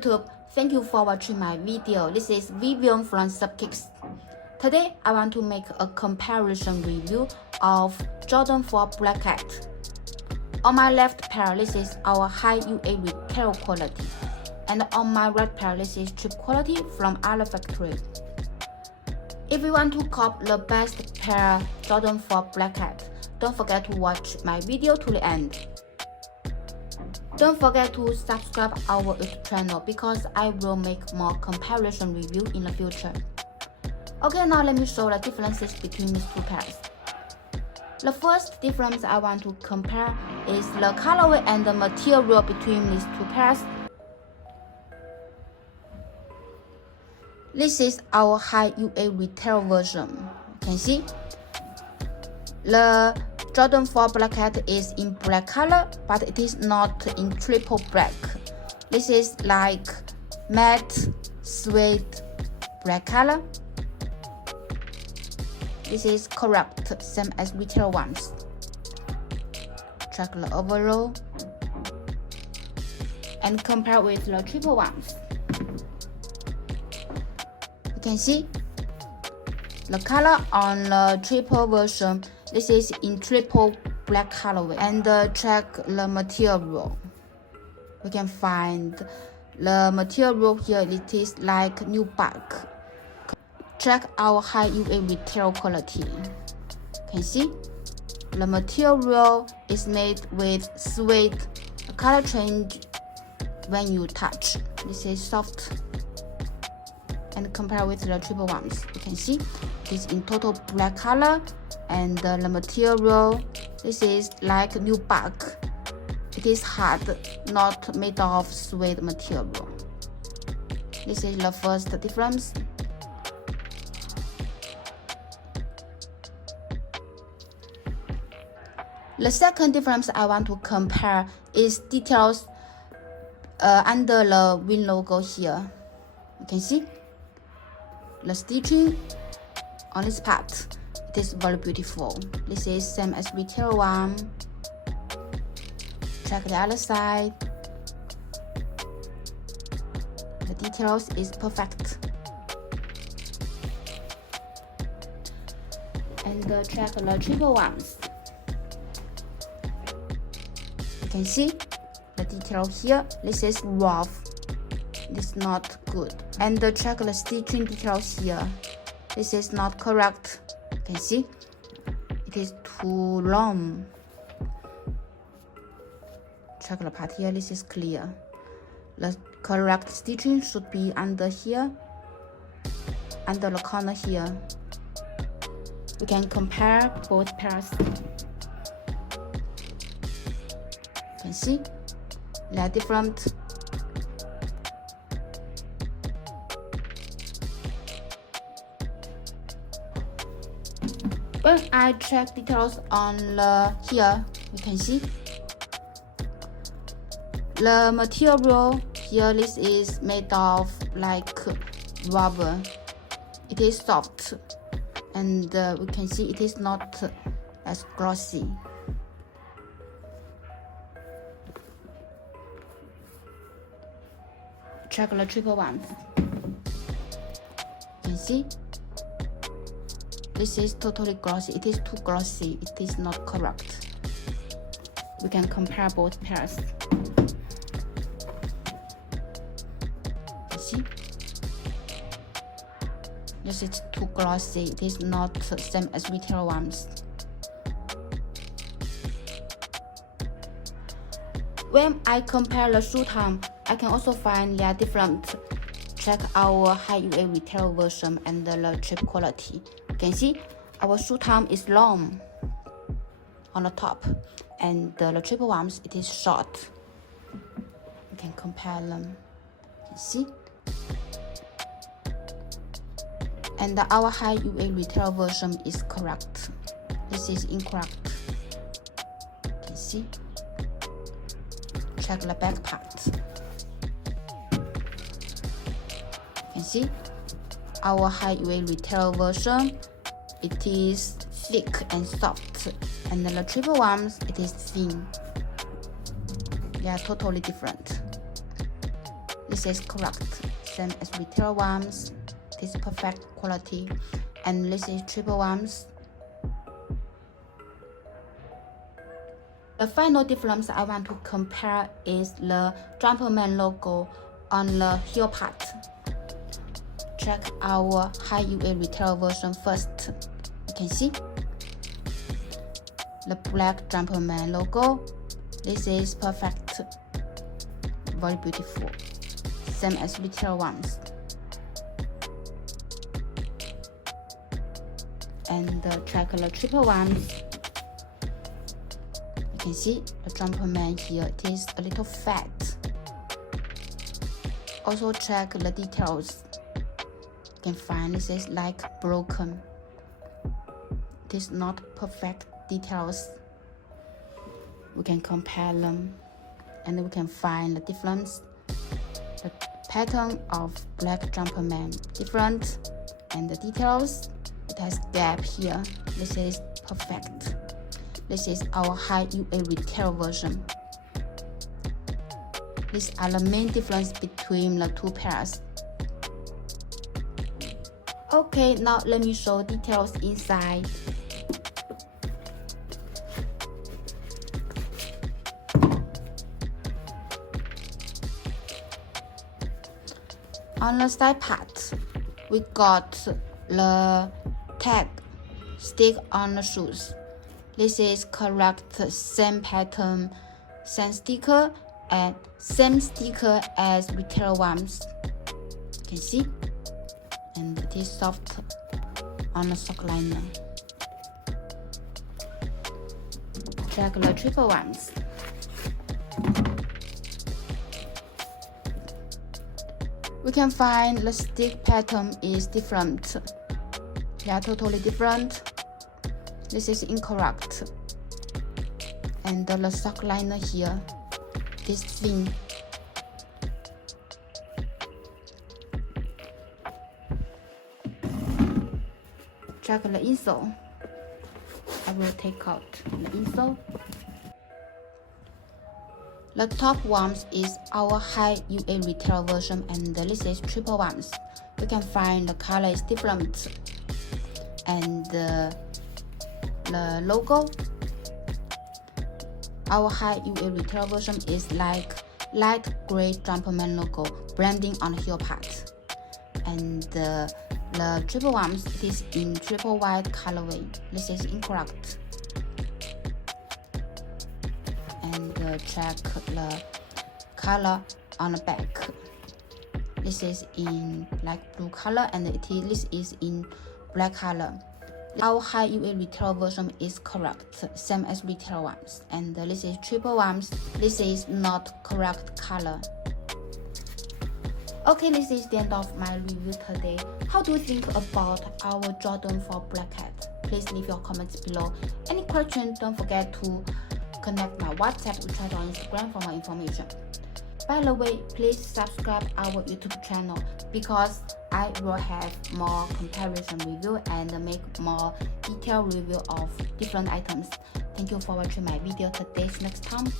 YouTube, thank you for watching my video. This is Vivian from Supkicks. Today, I want to make a comparison review of Jordan 4 Black Hat. On my left pair, this is our high UA retail quality, and on my right pair, this is cheap quality from other factory. If you want to cop the best pair Jordan 4 Black Hat, don't forget to watch my video to the end. Don't forget to subscribe our YouTube channel because I will make more comparison review in the future. Okay, now let me show the differences between these two pairs. The first difference I want to compare is the colorway and the material between these two pairs. This is our high UA retail version. You can see the Jordan 4 Black Hat is in black color, but it is not in triple black. This is like matte, suede black color. This is correct, same as retail ones. Check the overall and compare with the triple ones. You can see the color on the triple version. This is in triple black colorway. And check the material. We can find the material here. It is like new bark. Check our high UA retail quality. You can see the material is made with suede. The color change when you touch. This is soft. And compare with the triple ones, you can see it is in total black color, and the material, this is like new bark. It is hard, not made of suede material. This is the first difference. The second difference I want to compare is details under the wing logo here. You can see the stitching on this part. It is very beautiful. This is same as retail one. Check the other side. The details is perfect. And check the triple ones. You can see the detail here. This is rough. This is not good. And check the stitching details here. This is not correct. You can see it is too long. Check the part here. This is clear. The correct stitching should be under here, under the corner here. We can compare both pairs. You can see they are different. When I check details on the here, you can see the material here. This is made of like rubber. It is soft, and we can see it is not as glossy. Check the triple ones. You can see this is totally glossy. It is too glossy. It is not correct. We can compare both pairs. You see? This is too glossy. It is not the same as retail ones. When I compare the shoe time, I can also find they are different. Check our high UA retail version and the cheap quality. You can see our shoe time is long on the top, and the triple ones, it is short. You can compare them. You can see. And our high UA retail version is correct. This is incorrect. You can see. Check the back part. You can see our high UA retail version, it is thick and soft, and the triple ones, it is thin. They are totally different. This is correct, same as retail ones. This is perfect quality, and this is triple ones. The final difference I want to compare is the Jumpman logo on the heel part. Check our high UA retail version first. You can see the black Jumpman logo. This is perfect, very beautiful, same as retail ones. And check the triple ones. You can see the Jumpman here, it is a little fat. Also check the details. You can find this is like broken. It is not perfect details. We can compare them and we can find the difference. The pattern of black Jumpman different, and the details, it has gap here. This is perfect. This is our high UA retail version. These are the main difference between the two pairs. Okay, now let me show details inside. On the side part, we got the tag stick on the shoes. This is correct, same pattern, same sticker, and same sticker as retail ones. You can see, and it is soft on the sock liner. Check the triple ones. We can find the stick pattern is different. They are totally different. This is incorrect. And the sock liner here, this thin. Check the insole. I will take out the insole. The top ones is our high UA retail version, and this is triple ones. You can find the color is different, and the logo. Our high UA retail version is like light gray Jumpman logo branding on the heel part, and the triple ones is in triple white colorway. This is incorrect. And check the color on the back. This is in light blue color, and this is in black color. Our high UA retail version is correct, same as retail ones, and this is triple ones. This is not correct color. Okay, this is the end of my review today. How do you think about our Jordan 4 Black Hat? Please leave your comments below. Any questions, don't forget to connect my WhatsApp, Wechat, or Instagram for more information. By the way, please subscribe our YouTube channel because I will have more comparison review and make more detailed review of different items. Thank you for watching my video today. See you next time.